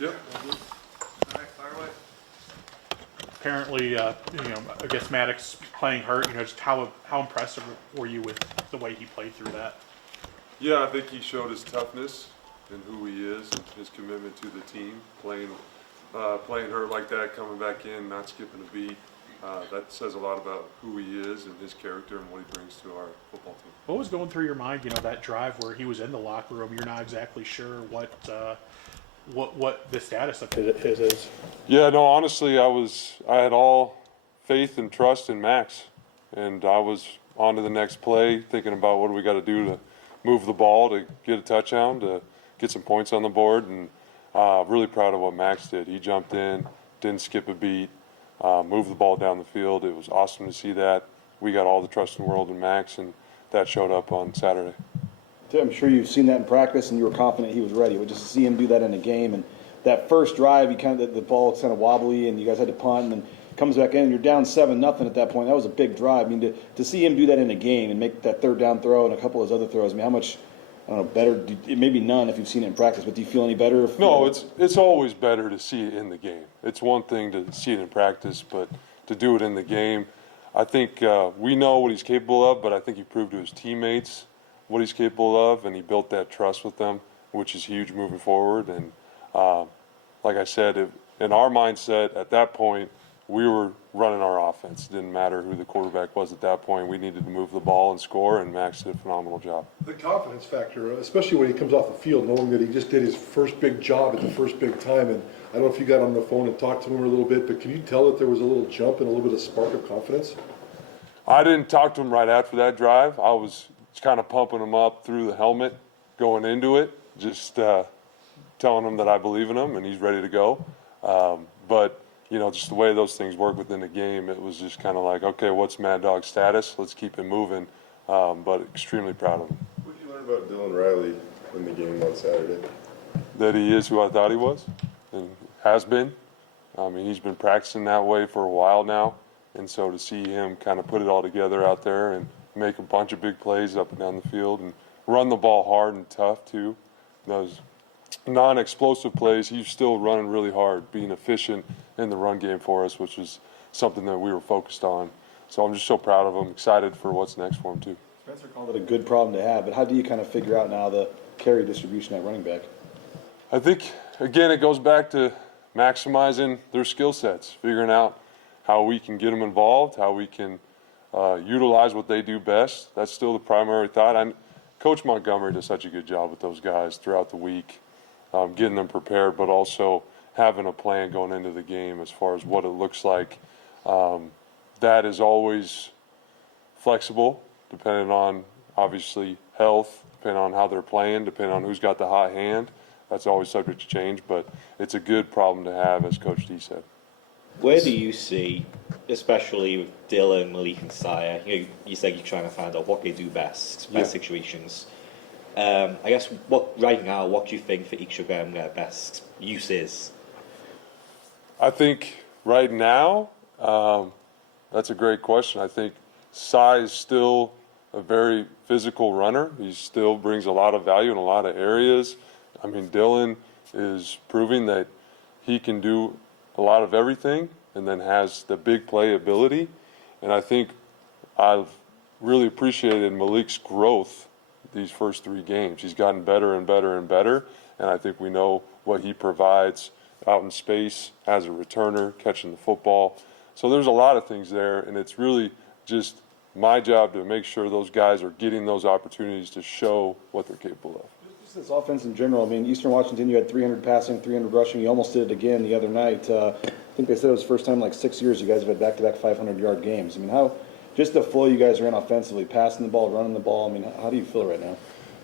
Yep. Apparently, I guess Maddox playing hurt. Just how impressive were you with the way he played through that? Yeah, I think he showed his toughness and who he is, and his commitment to the team. Playing hurt like that, coming back in, not skipping a beat. That says a lot about who he is and his character and what he brings to our football team. What was going through your mind? That drive where he was in the locker room. You're not exactly sure what the status of his is. Yeah, no, honestly, I had all faith and trust in Max, and I was on to the next play, thinking about what do we got to do to move the ball to get a touchdown, to get some points on the board, and really proud of what Max did. He jumped in, didn't skip a beat, moved the ball down the field. It was awesome to see that. We got all the trust in the world in Max, and that showed up on Saturday. I'm sure you've seen that in practice, and you were confident he was ready. But just to see him do that in a game, and that first drive, the ball was kind of wobbly, and you guys had to punt, and then comes back in, and you're down 7-0 at that point. That was a big drive. I mean, to see him do that in a game and make that third down throw and a couple of his other throws. I mean, how much? I don't know. Better? Maybe none if you've seen it in practice. But do you feel any better? No, it's always better to see it in the game. It's one thing to see it in practice, but to do it in the game, I think we know what he's capable of. But I think he proved to his teammates what he's capable of, and he built that trust with them, which is huge moving forward. And like I said, in our mindset at that point, we were running our offense. It didn't matter who the quarterback was at that point. We needed to move the ball and score, and Max did a phenomenal job. The confidence factor, especially when he comes off the field, knowing that he just did his first big job at the first big time. And I don't know if you got on the phone and talked to him a little bit, but can you tell that there was a little jump and a little bit of spark of confidence? I didn't talk to him right after that drive. I was kind of pumping him up through the helmet going into it, just telling him that I believe in him and he's ready to go. But just the way those things work within the game, it was just kind of like, okay, what's Mad Dog's status? Let's keep it moving. But extremely proud of him. What did you learn about Dylan Riley in the game on Saturday? That he is who I thought he was and has been. I mean, he's been practicing that way for a while now. And so to see him kind of put it all together out there and make a bunch of big plays up and down the field and run the ball hard and tough too. Those non-explosive plays, he's still running really hard, being efficient in the run game for us, which was something that we were focused on. So I'm just so proud of him, excited for what's next for him too. Spencer called it a good problem to have, but how do you kind of figure out now the carry distribution at running back? I think, again, it goes back to maximizing their skill sets, figuring out how we can get them involved, how we can utilize what they do best. That's still the primary thought. Coach Montgomery does such a good job with those guys throughout the week, getting them prepared, but also having a plan going into the game as far as what it looks like. That is always flexible, depending on, obviously, health, depending on how they're playing, depending on who's got the hot hand. That's always subject to change, but it's a good problem to have, as Coach D said. Where do you see, especially with Dylan, Malik, and Sire, you said you're trying to find out what they do best situations. I guess right now, what do you think for each of them their best use is? I think right now, that's a great question. I think Cy is still a very physical runner. He still brings a lot of value in a lot of areas. I mean, Dylan is proving that he can do a lot of everything and then has the big play ability. And I think I've really appreciated Malik's growth these first 3 games. He's gotten better and better and better, and I think we know what he provides out in space as a returner, catching the football. So there's a lot of things there, and it's really just my job to make sure those guys are getting those opportunities to show what they're capable of. Just this offense in general, I mean, Eastern Washington, you had 300 passing, 300 rushing. You almost did it again the other night. I think they said it was the first time in like 6 years you guys have had back-to-back 500-yard games. I mean, how just the flow you guys are in offensively, passing the ball, running the ball, I mean, how do you feel right now?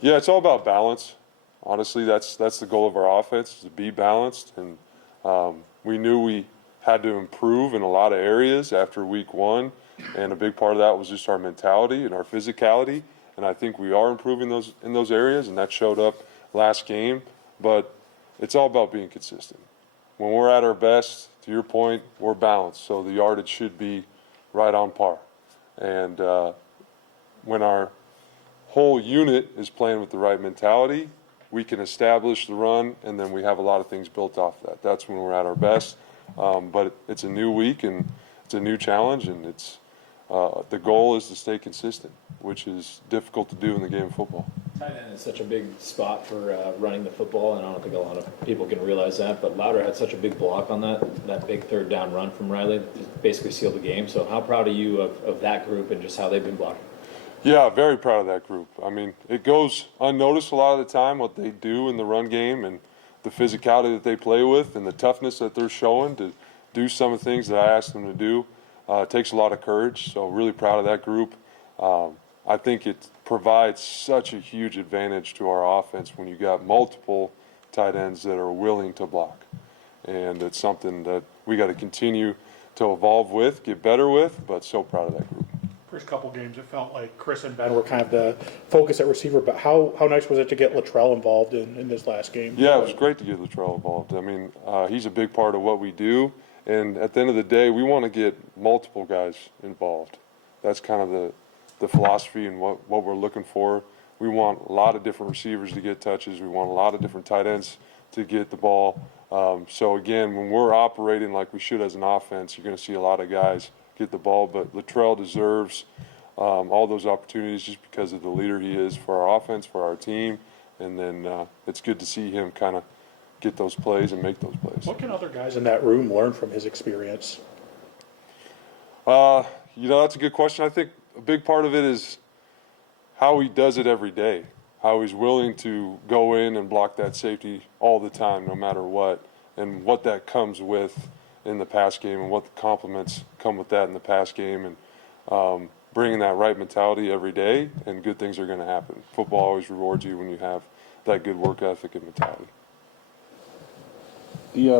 Yeah, it's all about balance. Honestly, that's the goal of our offense, is to be balanced. And we knew we had to improve in a lot of areas after week 1. And a big part of that was just our mentality and our physicality. And I think we are improving in those areas, and that showed up last game. But it's all about being consistent. When we're at our best, to your point, we're balanced. So the yardage should be right on par. And when our whole unit is playing with the right mentality, we can establish the run, and then we have a lot of things built off that. That's when we're at our best. But it's a new week, and it's a new challenge, and it's the goal is to stay consistent, which is difficult to do in the game of football. Tight end is such a big spot for running the football, and I don't think a lot of people can realize that. But Louder had such a big block on that big third down run from Riley, it basically sealed the game. So how proud are you of that group and just how they've been blocking? Yeah, very proud of that group. I mean, it goes unnoticed a lot of the time what they do in the run game and the physicality that they play with and the toughness that they're showing to do some of the things that I asked them to do. It takes a lot of courage, so really proud of that group. I think it provides such a huge advantage to our offense when you got multiple tight ends that are willing to block. And it's something that we got to continue to evolve with, get better with, but so proud of that group. First couple games, it felt like Chris and Ben were kind of the focus at receiver, but how nice was it to get Latrell involved in this last game? Yeah, it was great to get Latrell involved. I mean, he's a big part of what we do, and at the end of the day, we want to get multiple guys involved. That's kind of the philosophy and what we're looking for. We want a lot of different receivers to get touches. We want a lot of different tight ends to get the ball. So again, when we're operating like we should as an offense, you're going to see a lot of guys get the ball, but Latrell deserves all those opportunities just because of the leader he is for our offense, for our team, and then it's good to see him kind of get those plays and make those plays. What can other guys in that room learn from his experience? That's a good question. I think a big part of it is how he does it every day, how he's willing to go in and block that safety all the time, no matter what, and what that comes with in the pass game and what the compliments come with that in the pass game, and bringing that right mentality every day, and good things are going to happen. Football always rewards you when you have that good work ethic and mentality.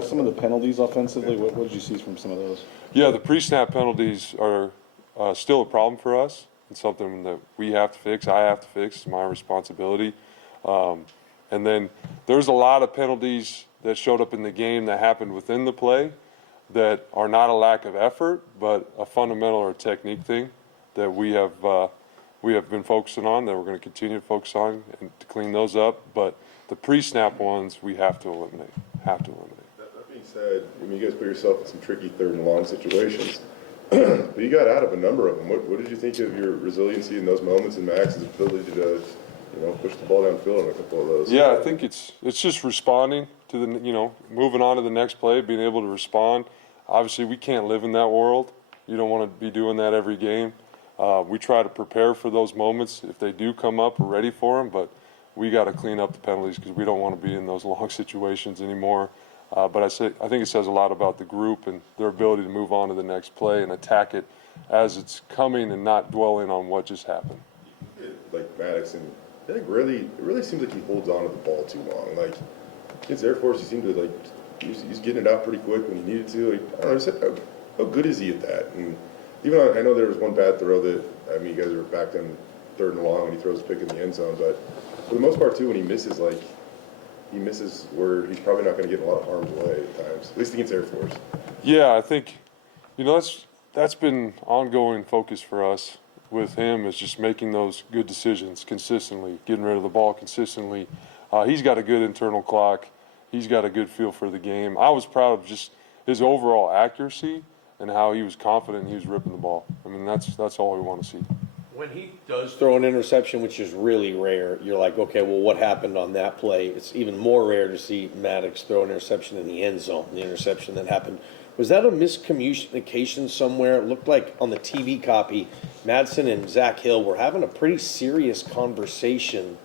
Some of the penalties offensively, what did you see from some of those? Yeah, the pre-snap penalties are still a problem for us. It's something that we have to fix. I have to fix. It's my responsibility. And then there's a lot of penalties that showed up in the game that happened within the play that are not a lack of effort, but a fundamental or a technique thing that we have been focusing on, that we're going to continue to focus on and to clean those up. But the pre-snap ones we have to eliminate. That being said, I mean, you guys put yourself in some tricky third and long situations, but you got out of a number of them. What did you think of your resiliency in those moments and Max's ability to, push the ball downfield on a couple of those? Yeah, I think it's just responding to the, moving on to the next play, being able to respond. Obviously, we can't live in that world. You don't want to be doing that every game. We try to prepare for those moments. If they do come up, we're ready for them, but we got to clean up the penalties because we don't want to be in those long situations anymore. But I think it says a lot about the group and their ability to move on to the next play and attack it as it's coming and not dwelling on what just happened. Like Maddox, and I think it really seems like he holds on to the ball too long. Like against Air Force, he seemed to he's getting it out pretty quick when he needed to. I don't know, how good is he at that? And even I know there was one bad throw that, I mean, you guys were back on third and long when he throws a pick in the end zone, but for the most part too, when he misses, he misses where he's probably not going to get in a lot of harm's way at times, at least against Air Force. Yeah, I think, that's been ongoing focus for us with him, is just making those good decisions consistently, getting rid of the ball consistently. He's got a good internal clock. He's got a good feel for the game. I was proud of just his overall accuracy and how he was confident he was ripping the ball. I mean, that's all we want to see. When he does throw an interception, which is really rare, you're like, okay, well, what happened on that play? It's even more rare to see Maddox throw an interception in the end zone, the interception that happened. Was that a miscommunication somewhere? It looked like on the TV copy, Madsen and Zach Hill were having a pretty serious conversation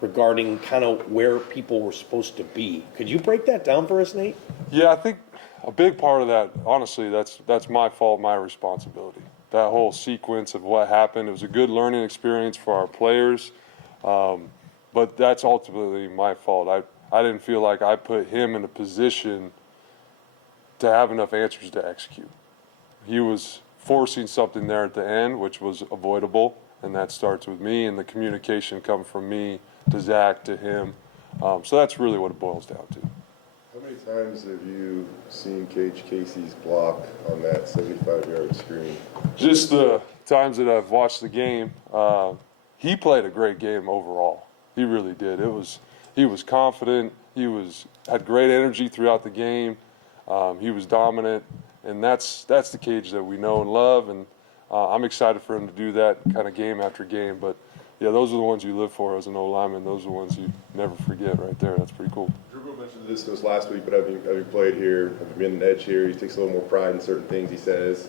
regarding kind of where people were supposed to be. Could you break that down for us, Nate? Yeah, I think a big part of that, honestly, that's my fault, my responsibility. That whole sequence of what happened, it was a good learning experience for our players, but that's ultimately my fault. I didn't feel like I put him in a position to have enough answers to execute. He was forcing something there at the end, which was avoidable, and that starts with me, and the communication comes from me to Zach, to him. So that's really what it boils down to. How many times have you seen Cage Casey's block on that 75-yard screen? Just the times that I've watched the game, he played a great game overall. He really did. He he was confident. Had great energy throughout the game. He was dominant, and that's the Cage that we know and love. And I'm excited for him to do that kind of game after game. But yeah, those are the ones you live for as an O lineman. Those are the ones you never forget right there. That's pretty cool. Drew mentioned this last week, but having played here, having been an edge here, he takes a little more pride in certain things he says.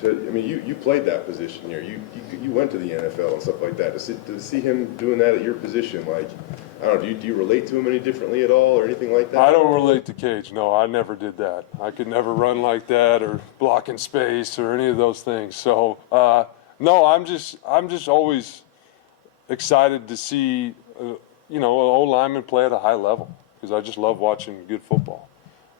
So, I mean, you played that position here. You went to the NFL and stuff like that. To see him doing that at your position, like, I don't know, do you relate to him any differently at all or anything like that? I don't relate to Cage. No, I never did that. I could never run like that or block in space or any of those things. So, no, I'm just always excited to see, an O lineman play at a high level because I just love watching good football.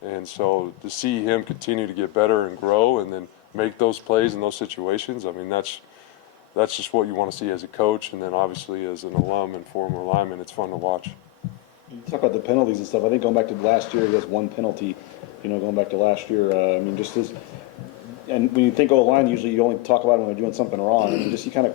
And so to see him continue to get better and grow and then make those plays in those situations, I mean, that's just what you want to see as a coach, and then obviously as an alum and former lineman, it's fun to watch. You talk about the penalties and stuff. I think going back to last year, he has one penalty. Going back to last year, I mean, just as, and when you think O-line, usually you only talk about it when they're doing something wrong. I mean, just he kind of,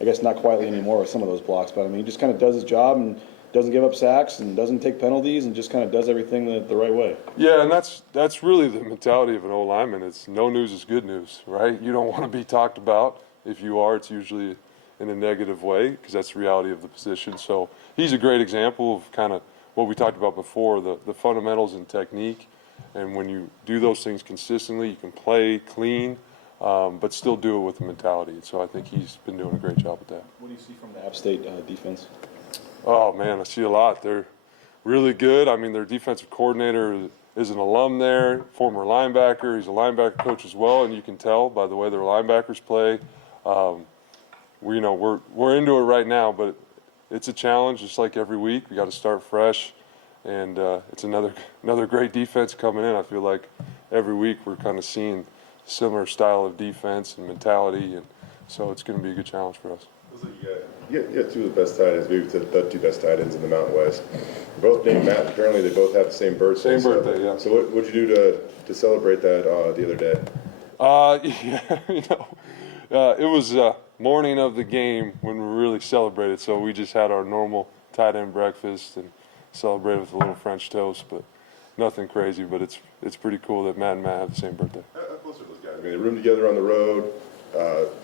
I guess not quietly anymore with some of those blocks, but I mean, he just kind of does his job and doesn't give up sacks and doesn't take penalties and just kind of does everything the right way. Yeah, and that's really the mentality of an O-lineman. It's no news is good news, right? You don't want to be talked about. If you are, it's usually in a negative way because that's the reality of the position. So he's a great example of kind of what we talked about before, the fundamentals and technique. And when you do those things consistently, you can play clean, but still do it with the mentality. So I think he's been doing a great job with that. What do you see from the App State defense? Oh, man, I see a lot. They're really good. I meir defensive coordinator is an alum there, former linebacker. He's a linebacker coach as well, and you can tell by the way their linebackers play. We're into it right now, but it's a challenge just like every week. We got to start fresh, and it's another great defense coming in. I feel like every week we're kind of seeing similar style of defense and mentality, and so it's going to be a good challenge for us. You got two of the best tight ends, maybe the two best tight ends in the Mountain West. Both named Matt. Apparently, they both have the same birthday. Same birthday, yeah. So what'd you do to celebrate that the other day? It was morning of the game when we really celebrated. So we just had our normal tight end breakfast and celebrated with a little French toast, but nothing crazy. But it's pretty cool that Matt and Matt have the same birthday. How close are those guys? I mean, they room together on the road.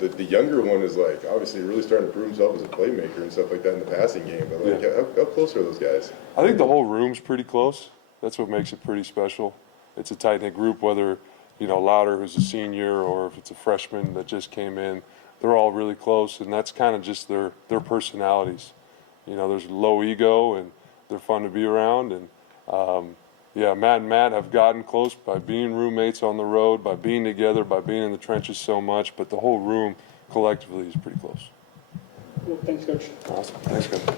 The younger one is like obviously really starting to prove himself as a playmaker and stuff like that in the passing game. But like, Yeah. how close are those guys? I think the whole room's pretty close. That's what makes it pretty special. It's a tight-knit group, whether, Louder, who's a senior, or if it's a freshman that just came in, they're all really close, and that's kind of just their personalities. There's low ego, and they're fun to be around. And, Matt and Matt have gotten close by being roommates on the road, by being together, by being in the trenches so much, but the whole room collectively is pretty close. Well, thanks, Coach. Awesome. Thanks, guys.